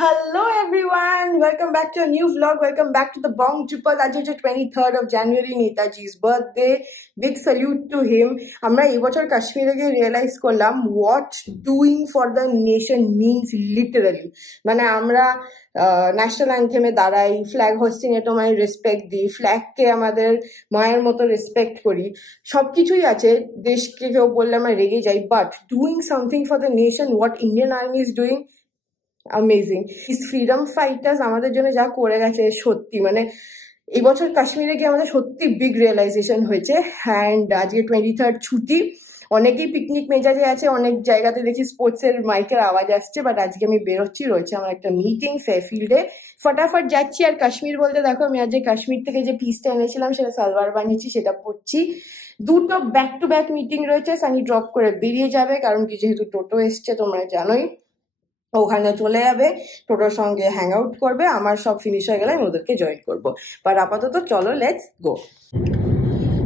Hello everyone, welcome back to a new vlog. Welcome back to the Bong Triple. Aaj hoche 23rd of January, Netaji's birthday. Big salute to him. Amra ei bochor Kashmir ge realize korlam what doing for the nation means literally. Mane amra national anthem e darai, flag hosting e tomai respect di, flag ke amader mayer moto respect kori. Sob kichui ache, desh ke keu bolle amra rege jai, but doing something for the nation, what Indian Army is doing, amazing. these freedom fighters আমাদের জন্য যা করে গেছে সত্যি মানে এই বছর কাশ্মীরে গিয়ে আমাদের সত্যি বিগ রিয়েলাইজেশন হয়েছে। অ্যান্ড আজকে 23rd ছুটি, অনেকেই পিকনিক মেজাজে আছে, অনেক জায়গাতে দেখি স্পোর্টসের মাইকের আওয়াজ আসছে, বাট আজকে আমি বেরোচ্ছি, রয়েছে আমার একটা মিটিং ফেয়ারফিল্ডে, ফটাফট যাচ্ছি। আর কাশ্মীর বলতে দেখো আমি আজকে কাশ্মীর থেকে যে পিসটা এনেছিলাম সেটা সালোয়ার বানিয়েছি, সেটা পরছি। দুটো ব্যাক টু ব্যাক মিটিং রয়েছে, সানি ড্রপ করে বেরিয়ে যাবে, কারণ কি যেহেতু টোটো এসছে তোমরা জানোই, ওখানে চলে যাবে, টোটোর সঙ্গে হ্যাং আউট করবে, আমার সব ফিনিশ হয়ে গেলে আমি ওদেরকে জয়েন করবো। বাট আপাতত চলো লেটস গো।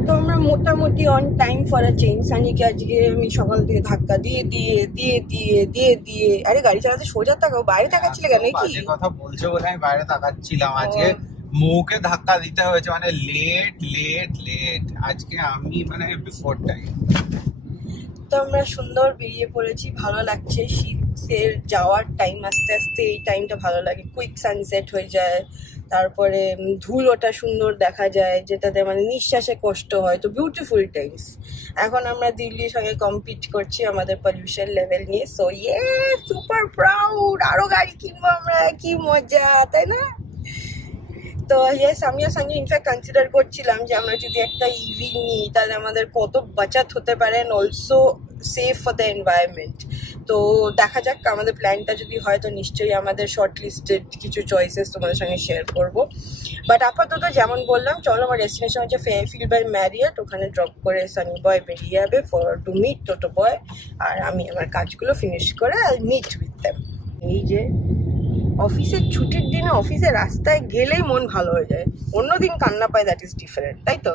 তো আমরা মোটামুটি on time for a change. সানিকে আজকে আমি সকাল থেকে ধাক্কা দিয়ে দিয়ে দিয়ে দিয়ে দিয়ে দিয়ে আরে গাড়ি চালাতে সোজা থাকো, বাইরে তাকাচ্ছিলে কেন? কি কথা বলছো বলে আমি বাইরে তাকাচ্ছিলাম। আজকে মুখে ধাক্কা দিতে হয়েছে, মানে লেট লেট লেট। আজকে আমি মানে বিফোর টাইম। তো আমরা সুন্দর বেরিয়ে পড়েছি, ভালো লাগছে। শীতের যাওয়ার টাইম আস্তে আস্তে এই টাইমটা ভালো লাগে, কুইক সানসেট হয়ে যায়, তারপরে ধুলোটা সুন্দর দেখা যায়, যেটাতে মানে নিঃশ্বাসে কষ্ট হয়। তো বিউটিফুল টাইমস। এখন আমরা দিল্লির সঙ্গে কম্পিট করছি আমাদের পলিউশন লেভেল নিয়ে। সো ইয়ে সুপার প্রাউড, আরো গাড়ি কিনবো আমরা, কি মজা, তাই না? তো ইয়েস, আমিও সঙ্গে ইনফ্যাক্ট কনসিডার করছিলাম যে আমরা যদি একটা ইভি নিই তাহলে আমাদের কত বাঁচাত হতে পারে, and also safe for the environment. তো দেখা যাক, আমাদের প্ল্যানটা যদি হয় তো নিশ্চয়ই আমাদের শর্ট লিস্টেড কিছু চয়েসেস তোমাদের সঙ্গে শেয়ার করবো। বাট আপাতত যেমন বললাম, চলো আমার ডেস্টিনেশন হচ্ছে ফেয়ারফিল্ড বাই ম্যারিয়ট, ওখানে ড্রপ করে সানি বয় বেরিয়ে যাবে ফর টু মিট টোটো বয়, আর আমি আমার কাজগুলো ফিনিশ করে আই মিট উইথ দেম। এই যে অফিসের ছুটির দিনে অফিসের রাস্তায় গেলেই মন ভালো হয়ে যায়, অন্যদিন কান্না পায়, দ্যাট ইজ ডিফারেন্ট, তাই তো?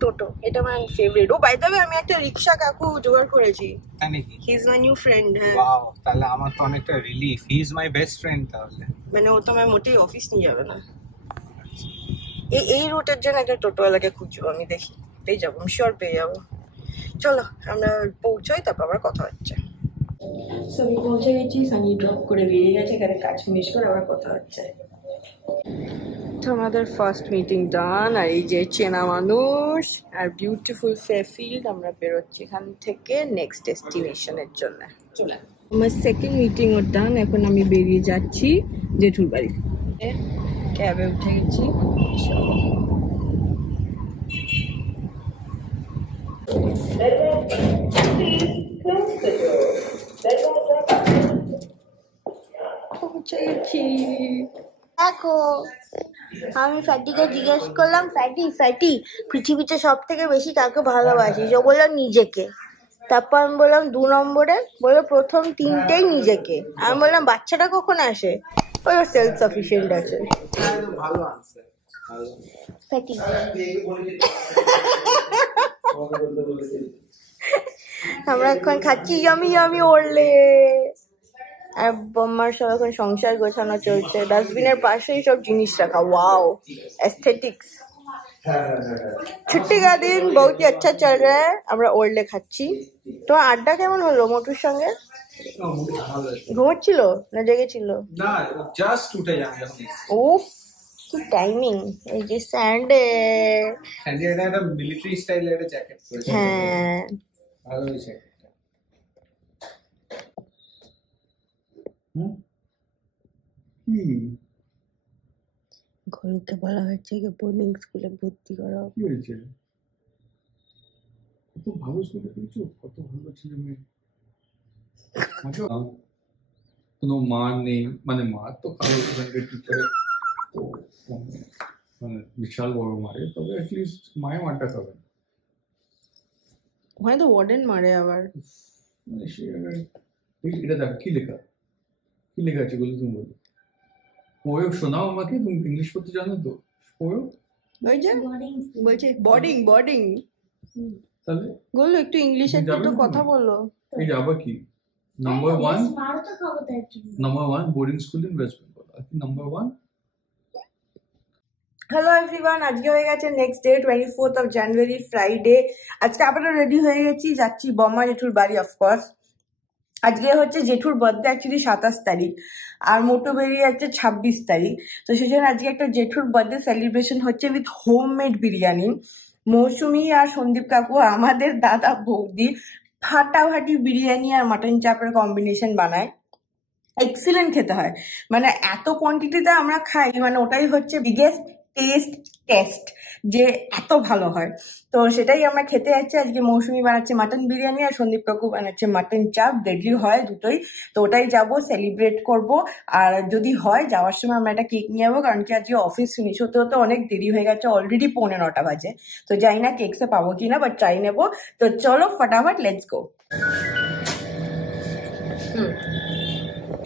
টোটো এটা আমার ফেভারিট। ও বাই দ্য ওয়ে আমি একটা রিকশা কাকু জোগাড় করেছি, he is my new friend. হ্যাঁ, ওয়াও, তাহলে আমার তো অনেকটা relief. He is my best friend. তাহলে মানে ও তো আমার মোটেই অফিস নিয়ে যাবে না। এই রুটের জন্য একটা টোটোওয়ালাকে খুঁজবো আমি, দেখি পেয়ে যাবো, আমি শিওর পেয়ে যাবো। চলো আমরা পৌঁছাই, তারপর আবার কথা হচ্ছে। আমি পৌঁছে গেছি, সানি ড্রপ করে বেরিয়ে গেছে, এখানে কাজ ফিনিশ করে আবার কথা হচ্ছে। তো আমাদের ফার্স্ট মিটিং ডান, আর এই যে চেনা মানুষ আর বিউটিফুল ফেয়ারফিল্ড, আমরা বেরোচ্ছি এখান থেকে নেক্সট ডেস্টিনেশনের জন্য। চলে আমার সেকেন্ড মিটিংও ডান, এখন আমি বেরিয়ে যাচ্ছি জেঠুর বাড়ি। ক্যাবে উঠে গেছি। দেখো আমি ফ্যাটিকে জিজ্ঞেস করলাম, ফ্যাটি পৃথিবীতে সব থেকে বেশি কাকে ভালোবাসিস? ও বললো নিজেকে। তারপর আমি বললাম 2 নম্বরে, বললো প্রথম 3টেই নিজেকে। আমি বললাম বাচ্চাটা কখন আসে? ওই সেলফ সাফিসিয়েন্ট আছে। ফ্যাটি আমরা এখন খাচ্ছি ইয়ামি ইয়ামি ওরলে, আর আমার সব এখন সংসার গোছানো চলছে, ডাস্টবিনের পাশেই সব জিনিস রাখা। Wow, aesthetics. ছুट्टी का दिन बहुत ही अच्छा चल रहा है। আমরা ওরলে খাচ্ছি। তোমার আড্ডা কেমন হলো মোটুর সঙ্গে? ঘুমোচ্ছিল না জেগেছিল? না, জাস্ট উঠে যাবে। উফ কি টাইমিং! এই যে স্যান্ডে একটা মিলিটারি স্টাইলের একটা জ্যাকেট পরেছে। হ্যাঁ ভালো হয়েছে। ঘরুকে বলা হচ্ছে যে বোর্ডিং স্কুলে ভর্তি করা। কি হয়েছে? কত ভালো স্কুলে পড়েছো, কত ভালো ছেলে মেয়ে। কোনো মান নেই, মানে মার তো কারো টিচার মানে বিশাল বড় মারে, তবে অ্যাটলিস্ট মায়ে মারটা খাবে। ওখানে তো ওয়ার্ডেন মারে আবার। মানে সে এটা দেখো কি লেখা, কি লেখা আছে বলে তুমি বলো। প্রয়োগ শোনাও আমাকে, তুমি ইংলিশ পড়তে জানো তো? প্রয়োগ ওই যে বলছে বোর্ডিং বোর্ডিং, তাহলে বললো একটু ইংলিশে তো কথা বললো। এই যে আবার কি Number one boarding school in West Bengal. I think number one. Hello everyone, আজকে হয়ে গেছে next day 24th of January Friday. আজকে আবারও রেডি হয়ে গেছি, যাচ্ছি বম্মা জেঠুর বাড়ি। অফকোর্স আজকে হচ্ছে জেঠুর বার্থডে, অ্যাকচুয়ালি 27 তারিখ, আর মোটো বেরিয়ে যাচ্ছে 26 তারিখ। তো সেই জন্য আজকে একটা জেঠুর বার্থডে সেলিব্রেশন হচ্ছে উইথ হোমমেড বিরিয়ানি। মৌসুমি আর সন্দীপ কাকু, আমাদের দাদা বৌদি, ফাটাফাটি বিরিয়ানি আর মাটন চাপের কম্বিনেশন বানায়। এক্সিলেন্ট খেতে হয়, মানে এত কোয়ান্টিটিতে আমরা খাই, মানে ওটাই হচ্ছে বিগেস্ট টেস্ট যে এত ভালো হয়। তো সেটাই আমরা খেতে যাচ্ছি আজকে। মৌসুমি বানাচ্ছে মাটন বিরিয়ানি আর সন্দীপ কাকু বানাচ্ছে মাটন চাপ। ডেডলি হয় দুটোই। তো ওটাই যাবো, সেলিব্রেট করব। আর যদি হয় যাওয়ার সময় আমরা একটা কেক নিয়ে যাবো, কারণ কি আজকে অফিস ফিনিশ হতে হতে অনেক দেরি হয়ে গেছে, অলরেডি 9:45 বাজে। তো জানি না কেকসে পাবো কিনা, বাট ট্রাই নেবো। তো চলো ফটাফট লেটস গো।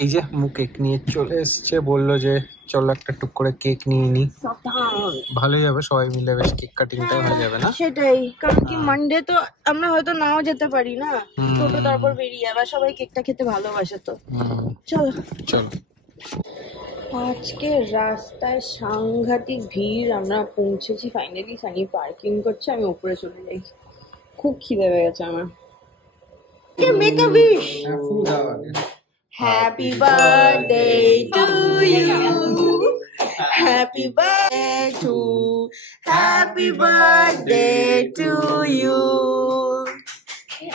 এই যে মু কেক নিয়ে চলে এসছে, বললো যে চলো একটা টুক করে কেক নিয়ে নি, ভালোই হবে, সবাই মিলে বেশ কেক কাটিংটাই হয়ে যাবে না? সেটাই, কারণ কি মানডে তো আমরা হয়তো নাও যেতে পারি না, টোটো তারপর বেরিয়ে যাবে, সবাই কেকটা খেতে ভালোবাসে। তো চলো চলো। আজকে রাস্তায় সাংঘাতিক ভিড়, আমরা পৌঁছেছি ফাইনালি। সানি পার্কিং করছে, আমি উপরে চলে যাই, খুব খিদে পেয়ে গেছে আমার। Make a wish. Happy birthday to you. Happy birthday to. Happy birthday to you.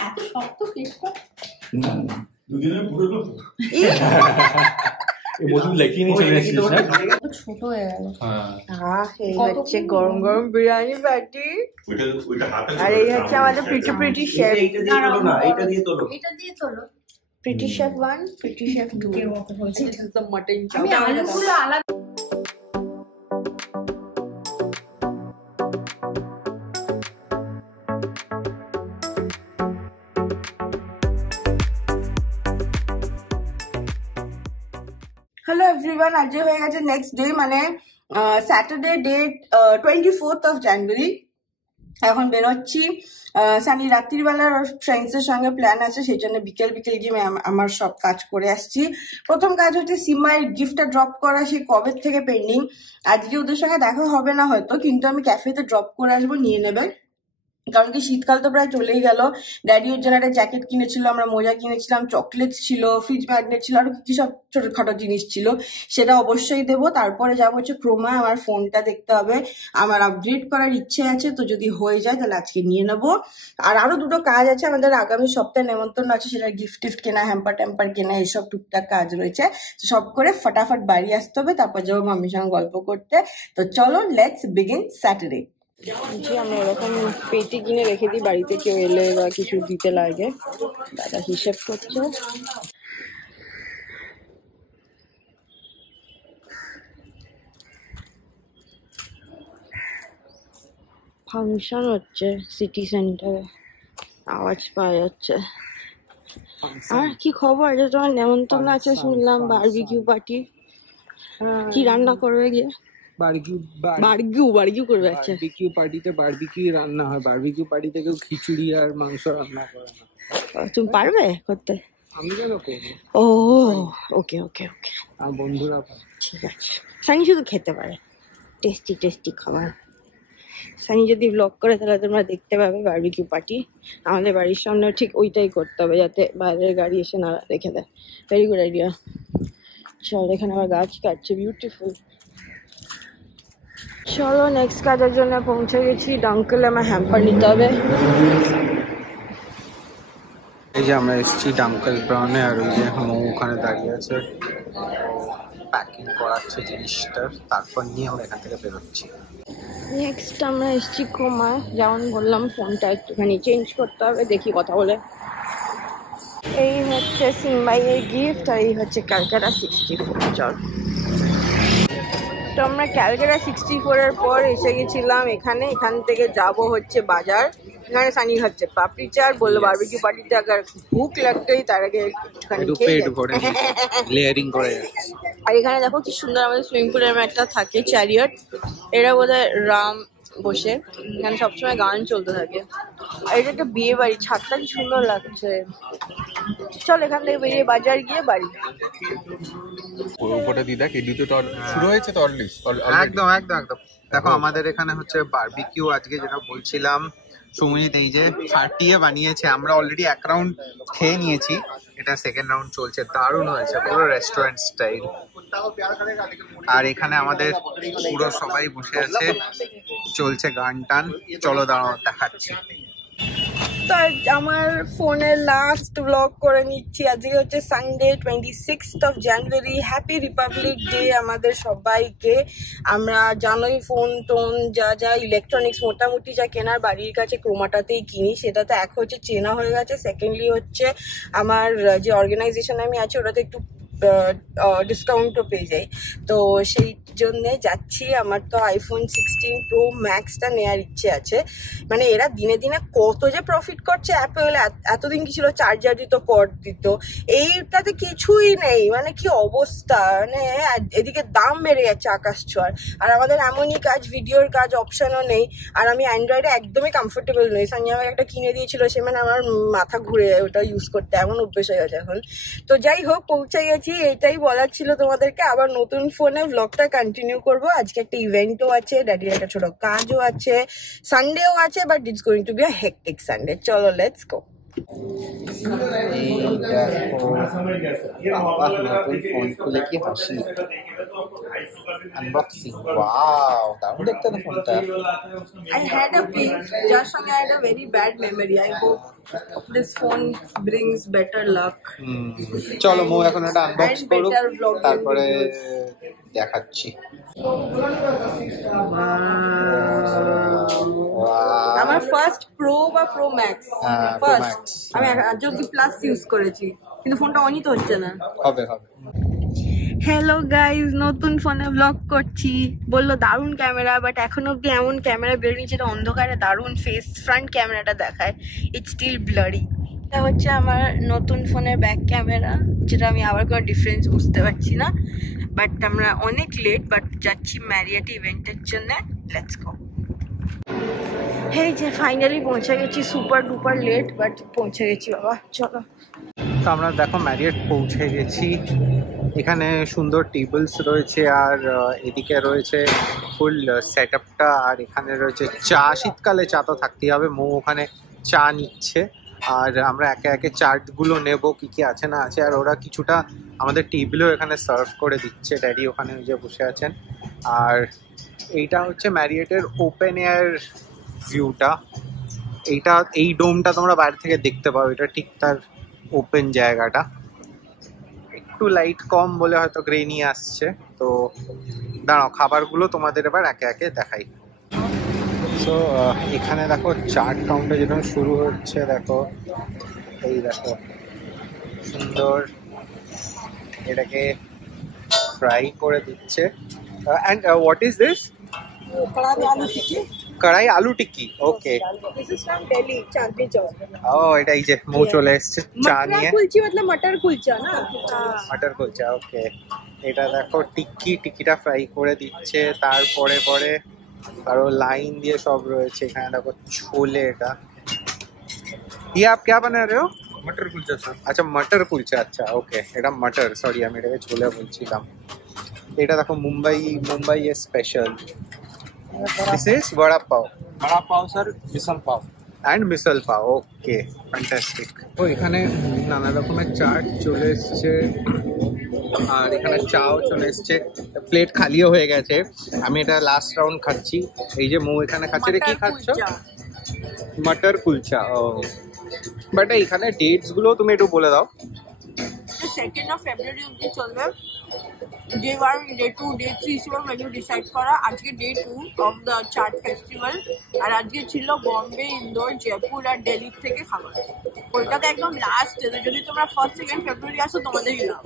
এত শক্ত কেকটা না, দুদিনে পুরো এই বছর লেখিনি চলে আসছে, ছোট হয়ে গেল। হ্যাঁ, এই হচ্ছে গরম গরম বিরিয়ানি প্যাটি, আর এই হচ্ছে আমাদের প্রিটি শেফ। এইটা দিয়ে তোলো না, এইটা দিয়ে তোলো, এটা দিয়ে তোলো। Pretty chef 1, pretty chef 2. This is the mutton chop. আমি আলুগুলো আলাদা। হ্যালো এভরিওয়ান, আজকে হয়ে গেছে নেক্সট ডে, মানে Saturday date 24th of January। এখন বেরোচ্ছি। সানি রাত্রিবেলার ফ্রেন্ডসের সঙ্গে প্ল্যান আছে, সেই জন্য বিকেল গিয়ে আমার সব কাজ করে আসছি। প্রথম কাজ হচ্ছে সিমাইয়ের গিফটটা ড্রপ করা, সেই কবে থেকে পেন্ডিং। আজকে ওদের সঙ্গে দেখা হবে না হয়তো, কিন্তু আমি ক্যাফেতে ড্রপ করে আসবো, নিয়ে নেবে। কারণ কি শীতকাল তো প্রায় চলেই গেল। ড্যাডি ওর জন্য একটা জ্যাকেট কিনেছিল, আমরা মোজা কিনেছিলাম, চকলেটস ছিল, ফ্রিজ ম্যাগনেট ছিল, আর কি সব ছোটখাটো জিনিস ছিল, সেটা অবশ্যই দেবো। তারপরে যাবো হচ্ছে ক্রোমা, আমার ফোনটা দেখতে হবে, আমার আপগ্রেড করার ইচ্ছে আছে, তো যদি হয়ে যায় তাহলে আজকে নিয়ে নেবো। আর আরো দুটো কাজ আছে, আমাদের আগামী সপ্তাহে নেমন্তন্ন আছে, সেটা গিফট কেনা, হ্যাম্পার ট্যাম্পার কেনা, এইসব টুকটাক কাজ রয়েছে। সব করে ফটাফট বাড়ি আসতে হবে, তারপর যাবো মাম্মির সঙ্গে গল্প করতে। তো চলো লেটস বিগিন স্যাটারডে। আমরা এরকম পেটি কিনে রেখে দিই, বাড়িতে কেউ এলে বা কিছু দিতে লাগে। দাদা হিসেব করছে। ফাংশন হচ্ছে সিটি সেন্টারে, আওয়াজ পাওয়া যাচ্ছে। আর কি খবর? এটা তোমার নেমন্তন্ন আছে শুনলাম, বারবিকিউ পার্টি। কি রান্না করবে গিয়ে? বারবিকিউ করবে। আচ্ছা, বারবিকিউ পার্টিতে বারবিকিউ রান্না হয়, বারবিকিউ পার্টিতে কেউ খিচুড়ি আর মাংস রান্না করে না। তুমি পারবে করতে? আমি কেন করবো? ও ওকে ওকে ওকে, আর বন্ধুরা ঠিক আছে। সানি শুধু খেতে পারে, টেস্টি খাবার। সানি যদি ব্লগ করে তাহলে তোমরা দেখতে পাবে বারবিকিউ পার্টি। আমাদের বাড়ির সামনে ঠিক ওইটাই করতে হবে, যাতে বাইরের গাড়ি এসে না রেখে দেয়। Very good idea. চল, এখানে আবার গাছ কাটছে, বিউটিফুল। চলো, নেক্সট কাজের জন্য পৌঁছে গেছি। ডাঙ্কেলে আমার হ্যাম্পার নিতে হবে। এই যে আমরা এসেছি ডাঙ্কেল ব্রাউনে, আর ওই যে মৌ ওখানে দাঁড়িয়ে আছে, প্যাকিং করাচ্ছে জিনিসটা, তারপর নিয়ে আমরা এখান থেকে বেরোচ্ছি। নেক্সট আমরা এসেছি ক্রোমায়, যেমন বললাম ফোনটা একটুখানি চেঞ্জ করতে হবে, দেখি কথা বলে। এই হচ্ছে সিম্বাইয়ের গিফট, আর এই হচ্ছে ক্যালকাটা 64। চল, তো আমরা ক্যালকাটা 64-এর পর এসে গেছিলাম এখান থেকে যাব হচ্ছে বাজার। এখানে সানি হচ্ছে পাপড়ি চাট, বললো বারবিকিউ পার্টিতে আগে ভুক লাগতেই তার আগে একটুখানি পেট ভরে লেয়ারিং করে যাচ্ছে। আর এখানে দেখো কি সুন্দর আমাদের সুইমিং পুলের একটা থাকে চ্যারিয়ট, এরা বোধহয় বসে, এখানে সবসময় গান চলতে থাকে। আর এটা একটা বিয়ে বাড়ি, ছাদটা কি সুন্দর লাগছে। চল এখান থেকে বেরিয়ে বাজার গিয়ে বাড়ি। উপরে দিদা কি দুটো শুরু হয়েছে তো অলরেডি। একদম একদম একদম। দেখো আমাদের এখানে হচ্ছে বারবিকিউ আজকে, যেটা বলছিলাম সুমিত এই যে ফাটিয়ে বানিয়েছে। আমরা অলরেডি এক রাউন্ড খেয়ে নিয়েছি, এটা সেকেন্ড রাউন্ড চলছে। দারুণ হয়েছে, পুরো রেস্টুরেন্ট স্টাইল। আর এখানে আমাদের পুরো সবাই বসে আছে, চলছে গান টান। চলো দাঁড়াও দেখাচ্ছি। তো আমার ফোনের লাস্ট ব্লগ করে নিচ্ছি। আজকে হচ্ছে Sunday 26th of January। Happy Republic day আমাদের সবাইকে। আমরা জানোই ফোন টোন যা যা ইলেকট্রনিক্স মোটামুটি যা কেনার বাড়ির কাছে ক্রোমাটাতেই কিনি, সেটা তো এক হচ্ছে চেনা হয়ে গেছে। সেকেন্ডলি হচ্ছে আমার যে অর্গানাইজেশনে আমি আছি ওটাতে একটু ডিসকাউন্টও পেয়ে যাই, তো সেই জন্যে যাচ্ছি। আমার তো আইফোন 16 Pro Maxটা নেওয়ার ইচ্ছে আছে। মানে এরা দিনে দিনে কত যে প্রফিট করছে। অ্যাপেল এতদিন কি ছিল, চার্জার দিত, কর্ড দিত, এইটাতে কিছুই নেই। মানে কি অবস্থা, মানে এদিকে দাম বেড়ে যাচ্ছে আকাশ ছোঁয়ার। আর আমাদের এমনই কাজ, ভিডিওর কাজ, অপশনও নেই। আর আমি অ্যান্ড্রয়েডে একদমই কমফোর্টেবল নই। সানি আমাকে একটা কিনে দিয়েছিল, সে মানে আমার মাথা ঘুরে যায় ওটা ইউজ করতে, এমন অভ্যেস হয়ে গেছে এখন। তো যাই হোক, পৌঁছে গেছি, এটাই বলার ছিল তোমাদেরকে। আবার নতুন ফোনে ব্লগটা কন্টিনিউ করবো। আজকে একটা ইভেন্টও আছে, ড্যাডির একটা ছোট কাজও আছে, সানডেও আছে, but it's going to be a hectic Sunday. চলো লেটস গো। ফোন খুলে কি হাসি, আনবক্সিং। ওয়াও, দারুণ দেখতে তো ফোনটা। I had a pink, যার সঙ্গে I had a very bad memory. I hope this phone brings better luck. চলো মো এখন একটা আনবক্স And করুক, better vlogging তারপরে videos. দেখাচ্ছি। আমার ফার্স্ট প্রো বা প্রো ম্যাক্স, হ্যাঁ, Pro ফার্স্ট। Max। আমি আজ অব্দি প্লাস ইউজ করেছি, কিন্তু ফোনটা অনই তো হচ্ছে না। হবে হবে। হ্যালো গাইজ, নতুন ফোনে ব্লগ করছি। বললো দারুণ ক্যামেরা, বাট এখন অব্দি এমন ক্যামেরা বেরোনি যেটা অন্ধকারে দারুণ ফেস ফ্রন্ট ক্যামেরাটা দেখায়। It's still blurry. এটা হচ্ছে আমার নতুন ফোনের ব্যাক ক্যামেরা, যেটা আমি আবার কোনো ডিফারেন্স বুঝতে পারছি না। বাট আমরা অনেক লেট, বাট যাচ্ছি ম্যারিয়েট ইভেন্টের জন্য। Let's go. হেই যে ফাইনালি পৌঁছে গেছি, সুপার ডুপার লেট, বাট পৌঁছে গেছি বাবা। চলো। তো আমরা দেখো ম্যারিয়েট পৌঁছে গেছি। এখানে সুন্দর টেবিলস রয়েছে, আর এদিকে রয়েছে ফুল সেট আপটা। আর এখানে রয়েছে চা, শীতকালে চা তো থাকতেই হবে। মৌ ওখানে চা নিচ্ছে, আর আমরা একে একে চার্টগুলো নেব কি কি আছে না আছে। আর ওরা কিছুটা আমাদের টেবিলেও এখানে সার্ভ করে দিচ্ছে। ড্যাডি ওখানে নিজে বসে আছেন। আর এইটা হচ্ছে ম্যারিয়েটের ওপেন এয়ার ভিউটা। এই ডোমটা তোমরা বাইরে থেকে দেখতে পাও, এটা ঠিক তার ওপেন জায়গাটা। একটু লাইট কম বলে হয়তো গ্রেনি আসছে। তো দাঁড়াও, খাবারগুলো তোমাদের এবার একে একে দেখাই। সো এখানে দেখো চার্ট কাউন্টার যেটা শুরু হচ্ছে। দেখো এই দেখো সুন্দর, এটাকে ফ্রাই করে দিচ্ছে। And what is this? কড়াই আলু টিক্কি। ওকে, ও এটা এই যে মৌ চলে এসছে চা নিয়ে। কুলচি মতলব মটর কুলচা না? মটর কুলচা, ওকে। এটা দেখো টিক্কিটা ফ্রাই করে দিচ্ছে। তারপরে পরে আরো লাইন দিয়ে সব রয়েছে। এখানে দেখো ছোলে। এটা ये आप क्या बना रहे हो? मटर कुलचा सर। আচ্ছা মটর কুলচা, আচ্ছা ওকে। এটা মটর, সরি আমি এটাকে ছোলে বলছিলাম। এটা দেখো Mumbai special. This is bada pav. Bada pav sir, misal pav. And misal pav, okay fantastic. তো এখানে নানা রকমের চাট চলে এসছে, আর এখানে চাও চলে এসছে। প্লেট খালিও হয়ে গেছে। আমি এটা লাস্ট রাউন্ড খাচ্ছি। এই যে মৌ এখানে খাচ্ছে। রে কি খাচ্ছ? মটর কুলচা। ও বাট এখানে ডেটস গুলো তুমি একটু বলে দাও। 2nd of February অব্দি চলবে। ডে 1, ডে 2, ডে 3 হিসেবে মেনু ডিসাইড করা। আজকে day 2 of the chaat festival. আর আজকে ছিল বম্বে, ইন্দোর, জয়পুর আর দিল্লি থেকে খাবার। কলকাতা একদম লাস্ট। যদি তোমরা 1st 2nd February আসো তোমাদেরই লাভ।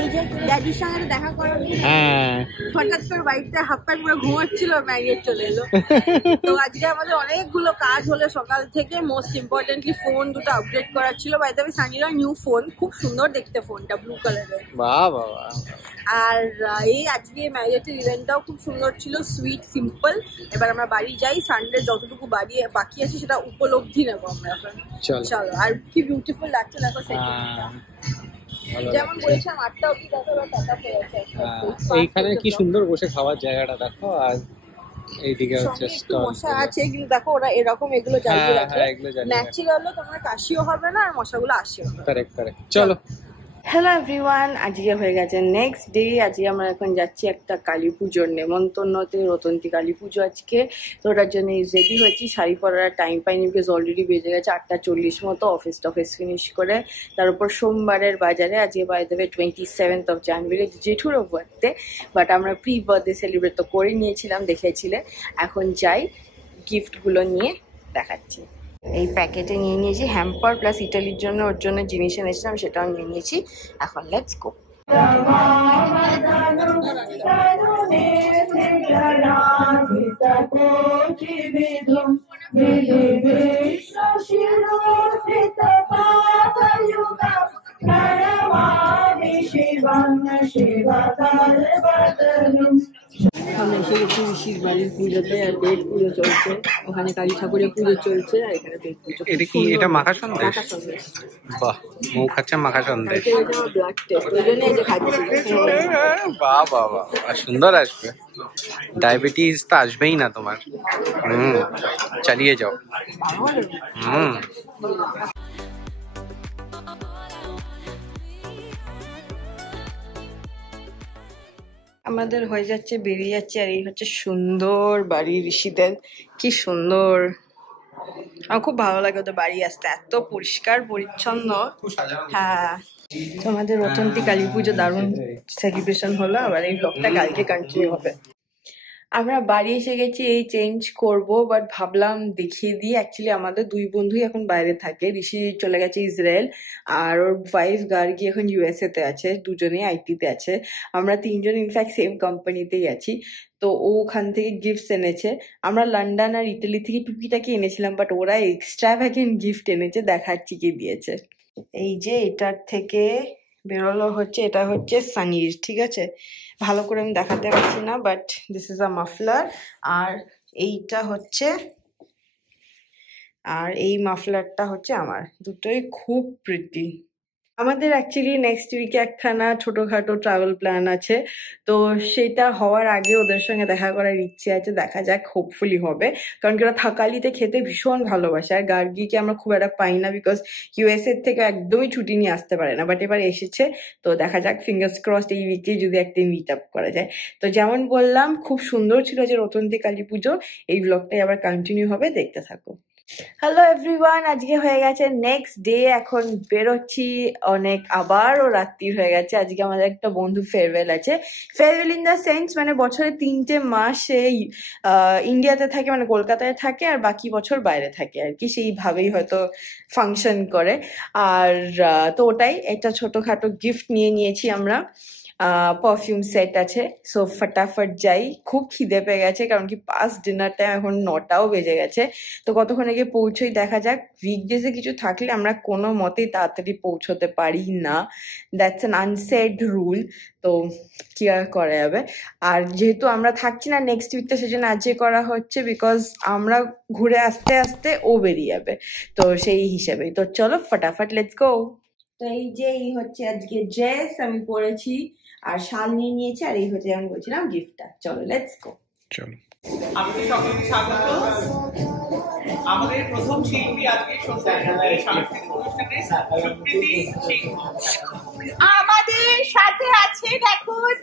এই যে ড্যাডির সঙ্গে দেখা করো, হ্যাঁ হঠাৎ করে বাড়িতে হাফ প্যান্ট পরে ঘুমাচ্ছিল, ম্যারিয়েট চলে এলো। তো আজকে আমাদের অনেকগুলো কাজ হলো সকাল থেকে। মোস্ট ইম্পর্টেন্টলি ফোন দুটো আপডেট করার ছিল। বাড়িতে আমি সানিরা নিউ ফোন, খুব সুন্দর দেখতে ফোনটা, ব্লু কালারের। বাহ বাবা। আর এই আজকে ম্যারিয়েটের ইভেন্টটাও খুব সুন্দর ছিল, সুইট সিম্পল। এবার আমরা বাড়ি যাই, সানডে যতটুকু বাকি আছে সেটা উপলব্ধি নেবো আমরা এখন। চলো। আর কি বিউটিফুল লাগছে দেখো সেটা, যেমন বলেছিলাম 8টা অব্দি দেখো টাকা পেয়েছে। এইখানে কি সুন্দর বসে খাওয়ার জায়গাটা দেখো। আর এইদিকে হচ্ছে স্টল মশা আছে, কিন্তু দেখো ওরা এরকম এগুলো জ্বালিয়ে রাখে, ন্যাচারাল, তোমার কাশিও হবে না আর মশাগুলো আসেও না। কারেক্ট। চলো। হ্যালো এভরিওয়ান, আজকে হয়ে গেছে নেক্সট ডে। আজকে আমরা এখন যাচ্ছি একটা কালী পুজোর নেমন্তন্নতে, রতন্তী কালী পুজো আজকে। তো ওটার জন্য রেডি হয়েছি, শাড়ি পরার টাইম পাইনি বিকজ অলরেডি বেজে গেছে 8:40 মতো, অফিস ফিনিশ করে। তার উপর সোমবারের বাজারে আজকে বাই দেবে 27th of January জেঠুরও বার্থডে, বাট আমরা প্রি বার্থডে সেলিব্রেট তো করে নিয়েছিলাম, দেখেছিলে। এখন যাই গিফটগুলো নিয়ে দেখাচ্ছি। এই প্যাকেটে নিয়ে নিয়েছি হ্যাম্পার প্লাস ইটালির জন্য ওর জন্য জিনিস এনেছিলাম, সেটাও নিয়ে নিয়েছি। এখন লেটস গো। আমরা এসে গেছি ঋষির বাড়ির পুজোতে, আর পেট পুজো চলছে, ওখানে কালী ঠাকুরের পুজো চলছে, আর এখানে পেট পুজো। এটা কি? এটা মাখা সন্দেশ? বাহ, মৌ খাচ্ছে মাখা সন্দেশ। ব্লাড টেস্ট, ওই জন্য এই যে খাচ্ছি। বাহ বাহ বাহ, সুন্দর আসবে। ডায়াবেটিস তো আসবেই না তোমার। চালিয়ে যাও। আমাদের হয়ে যাচ্ছে, বেরিয়ে যাচ্ছে। আর এই হচ্ছে সুন্দর বাড়ি ঋষিদের, কি সুন্দর। আমার খুব ভালো লাগে ওদের বাড়ি আসতে, এত পরিষ্কার পরিচ্ছন্ন। হ্যাঁ, তো আমাদের রতন্তী কালী পুজো দারুণ সেলিব্রেশন হলো। আবার এই ব্লগটা কালকে কন্টিনিউ হবে। আমরা বাড়ি এসে গেছি, এই চেঞ্জ করব, বাট ভাবলাম দেখিয়ে দিই। অ্যাকচুয়ালি আমাদের দুই বন্ধুই এখন বাইরে থাকে। ঋষি চলে গেছে ইসরায়েল, আর ওর ওয়াইফ গার্গি এখন USA তে আছে, দুজনেই IT-তে আছে। আমরা তিনজন ইনফ্যাক্ট সেম কোম্পানিতেই আছি। তো ও ওখান থেকে গিফটস এনেছে। আমরা লন্ডন আর ইটালি থেকে টুকিটাকি এনেছিলাম, বাট ওরা এক্সট্রাভ্যাগেন্ট গিফট এনেছে, দেখাচ্ছি কি দিয়েছে। এই যে এটার থেকে বেরোলো হচ্ছে, এটা হচ্ছে সানির, ঠিক আছে, ভালো করে আমি দেখাতে পারছি না, but this is a muffler. আর এইটা হচ্ছে, আর এই মাফলারটা হচ্ছে আমার। দুটোই খুব প্রিটি। আমাদের অ্যাকচুয়ালি নেক্সট উইকে একখানা ছোটোখাটো ট্রাভেল প্ল্যান আছে, তো সেটা হওয়ার আগে ওদের সঙ্গে দেখা করার ইচ্ছে আছে। দেখা যাক, হোপফুলি হবে, কারণ কি ওরা থাকালিতে খেতে ভীষণ ভালোবাসে। আর গার্গিকে আমরা খুব একটা পাই না, বিকজ USA থেকে একদমই ছুটি নিয়ে আসতে পারে না, বাট এবার এসেছে। তো দেখা যাক, ফিঙ্গার্স ক্রসড এই উইকে যদি একটা মিট আপ করা যায়। তো যেমন বললাম, খুব সুন্দর ছিল যে রতন্তী কালী পুজো। এই ব্লগটাই আবার কন্টিনিউ হবে, দেখতে থাকো। হ্যালো এভরিওয়ান, আজকে হয়ে গেছে নেক্সট ডে। এখন বেরোচ্ছি অনেক, আবারও রাত্রি হয়ে গেছে। আজকে আমাদের একটা বন্ধু ফেয়ারওয়েল আছে। ফেয়ারওয়েল ইন দ্য সেন্স, মানে বছরে 3টে মাস এই ইন্ডিয়াতে থাকে, মানে কলকাতায় থাকে, আর বাকি বছর বাইরে থাকে আর কি। সেইভাবেই হয়তো ফাংশন করে। আর তো ওটাই একটা ছোটোখাটো গিফট নিয়ে নিয়েছি আমরা। পারফিউম সেট আছে। সো ফটাফট যাই, খুব খিদে পেয়ে গেছে, কারণ কি পাস্ট ডিনার টাইম, এখন 9টাও বেজে গেছে। তো কতক্ষণ আগে পৌঁছোই, দেখা যাক। উইকডেজে কিছু থাকলে আমরা কোনো মতেই তাড়াতাড়ি পৌঁছতে পারি না, দ্যাটস অ্যান আনসেড রুল। তো কি আর করা যাবে। আর যেহেতু আমরা থাকছি না নেক্সট উইকটা, সেজন্য আজকে করা হচ্ছে, বিকজ আমরা ঘুরে আসতে আসতে ও বেরিয়ে যাবে। তো সেই হিসেবেই তো চলো ফটাফট লেটস গো। তো এই যে এই হচ্ছে আজকে ড্রেস আমি পরেছি, আর শাল নিয়ে নিয়েছি, আর এই হচ্ছে আমি বলছিলাম গিফটটা। চলো লেটস গো। চলো। আপনাদের সকলকে স্বাগত। আমাদের প্রথম শিল্পী আজকে সাংস্কৃতিক অনুষ্ঠানে সুপ্রীতি সিং আমাদের সাথে আছে। দেখুন,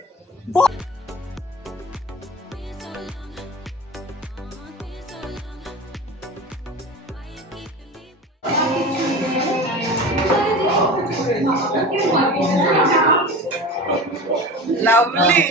Lovely.